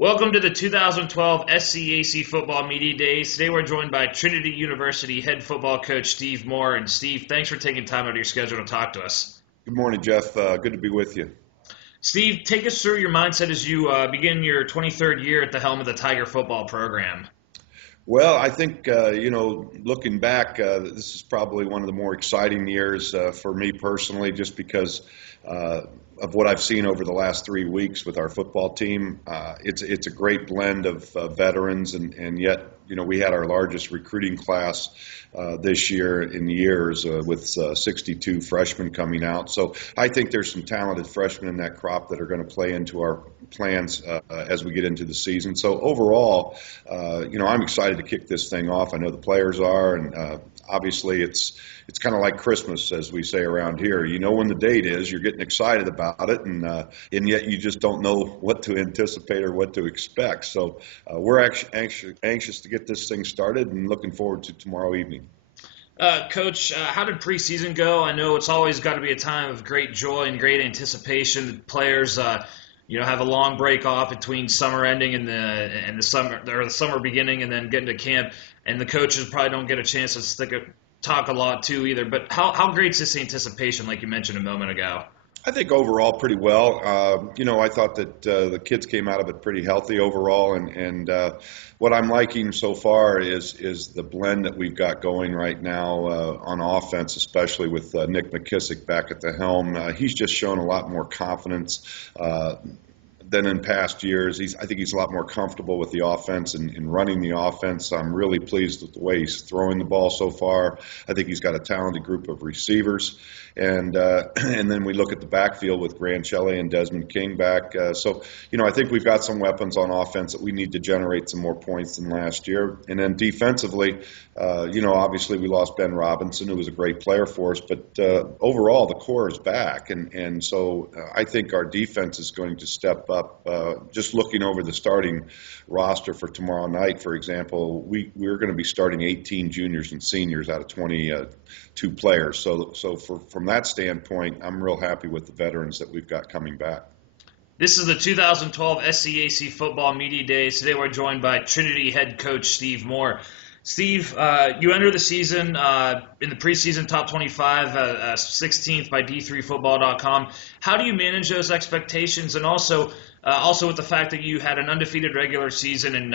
Welcome to the 2012 SCAC Football Media Days. Today we're joined by Trinity University head football coach Steve Mohr. And Steve, thanks for taking time out of your schedule to talk to us. Good morning, Jeff. Good to be with you. Steve, take us through your mindset as you begin your 23rd year at the helm of the Tiger football program. Well, I think, looking back, this is probably one of the more exciting years for me personally, just because of what I've seen over the last 3 weeks with our football team. It's a great blend of veterans, and yet, we had our largest recruiting class this year in years with 62 freshmen coming out. So I think there's some talented freshmen in that crop that are going to play into our plans as we get into the season. So overall, I'm excited to kick this thing off. I know the players are, and obviously it's kind of like Christmas, as we say around here. You know when the date is, you're getting excited about it, and yet you just don't know what to anticipate or what to expect. So we're actually anxious to get this thing started and looking forward to tomorrow evening. Coach, how did preseason go? I know it's always got to be a time of great joy and great anticipation. The players, have a long break off between summer ending and the summer, or the summer beginning, and then getting to camp. And the coaches probably don't get a chance to talk a lot too either. But how great is this anticipation, like you mentioned a moment ago? I think overall pretty well. I thought that the kids came out of it pretty healthy overall, and what I'm liking so far is the blend that we've got going right now on offense, especially with Nick McKissick back at the helm. He's just shown a lot more confidence than in past years. I think he's a lot more comfortable with the offense and running the offense. I'm really pleased with the way he's throwing the ball so far. I think he's got a talented group of receivers. And then we look at the backfield with Grancelli and Desmond King back. So I think we've got some weapons on offense that we need to generate some more points than last year. And then defensively, obviously we lost Ben Robinson, who was a great player for us. But overall, the core is back. And so I think our defense is going to step up. Just looking over the starting roster for tomorrow night, for example, we're going to be starting 18 juniors and seniors out of 22 players. So from that standpoint, I'm real happy with the veterans that we've got coming back. This is the 2012 SCAC Football Media Days. Today we're joined by Trinity head coach Steve Mohr. Steve, you enter the season in the preseason top 25, 16th by D3Football.com. How do you manage those expectations, and also with the fact that you had an undefeated regular season and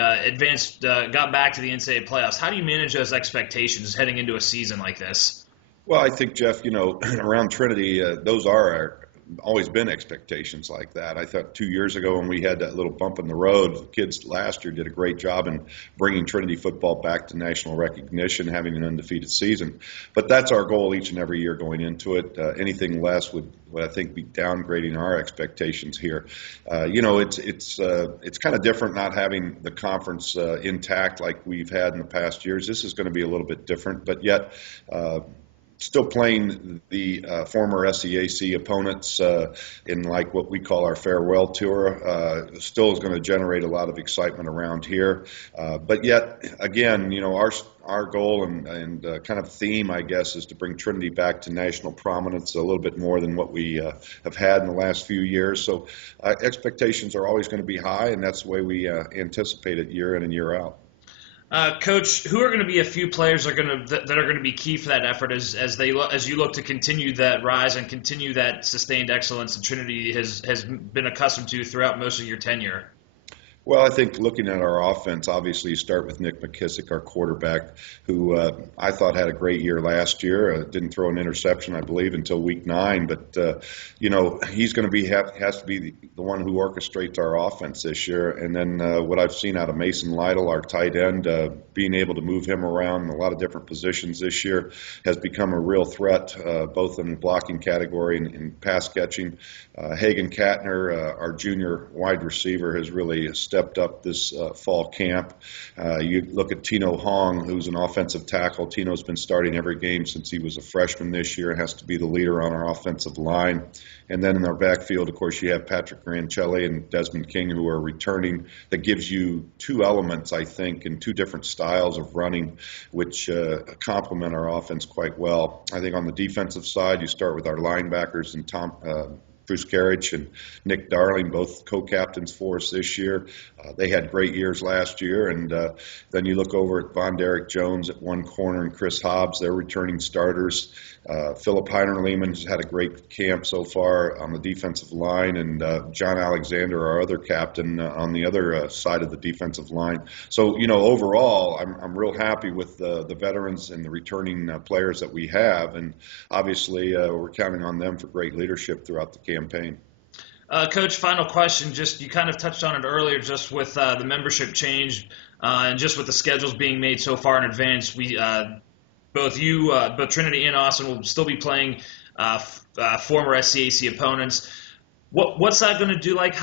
got back to the NCAA playoffs? How do you manage those expectations heading into a season like this? Well, I think, Jeff, around Trinity, those are always been expectations like that. I thought 2 years ago when we had that little bump in the road, the kids last year did a great job in bringing Trinity football back to national recognition, having an undefeated season. But that's our goal each and every year going into it. Anything less would I think be downgrading our expectations here. It's kind of different not having the conference intact like we've had in the past years. This is going to be a little bit different, but yet still playing the former SCAC opponents in like what we call our farewell tour still is going to generate a lot of excitement around here. But yet, again, our goal and kind of theme, I guess, is to bring Trinity back to national prominence a little bit more than what we have had in the last few years. So expectations are always going to be high, and that's the way we anticipate it year in and year out. Coach, who are going to be a few players that are going to be key for that effort as you look to continue that rise and continue that sustained excellence that Trinity has been accustomed to throughout most of your tenure? Well, I think looking at our offense, obviously you start with Nick McKissick, our quarterback, who I thought had a great year last year. Didn't throw an interception, I believe, until week 9. But, he's going to has to be the one who orchestrates our offense this year. And then what I've seen out of Mason Lytle, our tight end, being able to move him around in a lot of different positions this year has become a real threat, both in the blocking category and pass catching. Hagen Katner, our junior wide receiver, has really stepped up this fall camp. You look at Tino Hong, who's an offensive tackle. Tino's been starting every game since he was a freshman this year and has to be the leader on our offensive line. And then in our backfield, of course, you have Patrick Grancelli and Desmond King, who are returning. That gives you two elements, I think, and two different styles of running, which complement our offense quite well. I think on the defensive side, you start with our linebackers and Bruce Carriage and Nick Darling, both co-captains for us this year. They had great years last year. And then you look over at Von Derek Jones at one corner and Chris Hobbs, they're returning starters. Philip Heinerlehman's had a great camp so far on the defensive line, and John Alexander, our other captain, on the other side of the defensive line. So, overall, I'm real happy with the veterans and the returning players that we have, and obviously we're counting on them for great leadership throughout the campaign. Coach, final question. Just you kind of touched on it earlier, just with the membership change and just with the schedules being made so far in advance. We both Trinity and Austin will still be playing former SCAC opponents. What's that going to do? Like,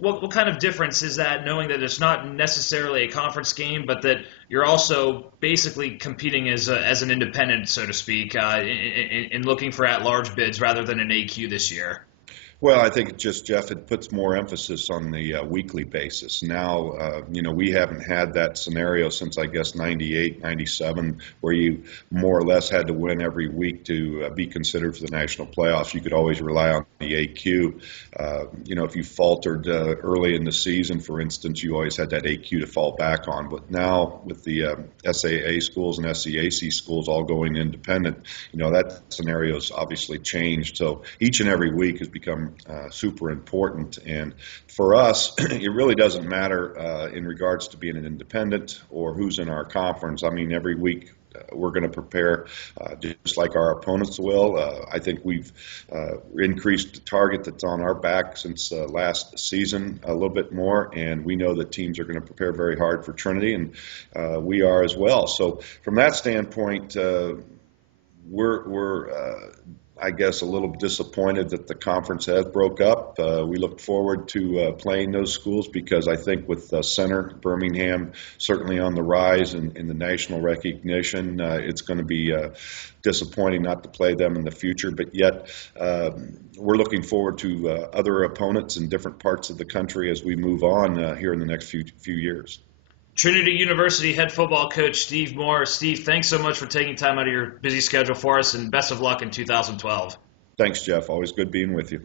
what kind of difference is that, knowing that it's not necessarily a conference game, but that you're also basically competing as an independent, so to speak, in looking for at-large bids rather than an AQ this year? Well, I think Jeff, it puts more emphasis on the weekly basis. Now, we haven't had that scenario since, I guess, 98, 97, where you more or less had to win every week to be considered for the national playoffs. You could always rely on the AQ. If you faltered early in the season, for instance, you always had that AQ to fall back on. But now with the SAA schools and SCAC schools all going independent, that scenario's obviously changed. So each and every week has become super important. And for us, it really doesn't matter in regards to being an independent or who's in our conference. I mean, every week we're going to prepare just like our opponents will. I think we've increased the target that's on our back since last season a little bit more, and we know that teams are going to prepare very hard for Trinity, and we are as well. So from that standpoint, we're I guess, a little disappointed that the conference has broke up. We look forward to playing those schools because I think with Center, Birmingham, certainly on the rise in the national recognition, it's going to be disappointing not to play them in the future. But yet, we're looking forward to other opponents in different parts of the country as we move on here in the next few years. Trinity University head football coach Steve Mohr. Steve, thanks so much for taking time out of your busy schedule for us, and best of luck in 2012. Thanks, Jeff. Always good being with you.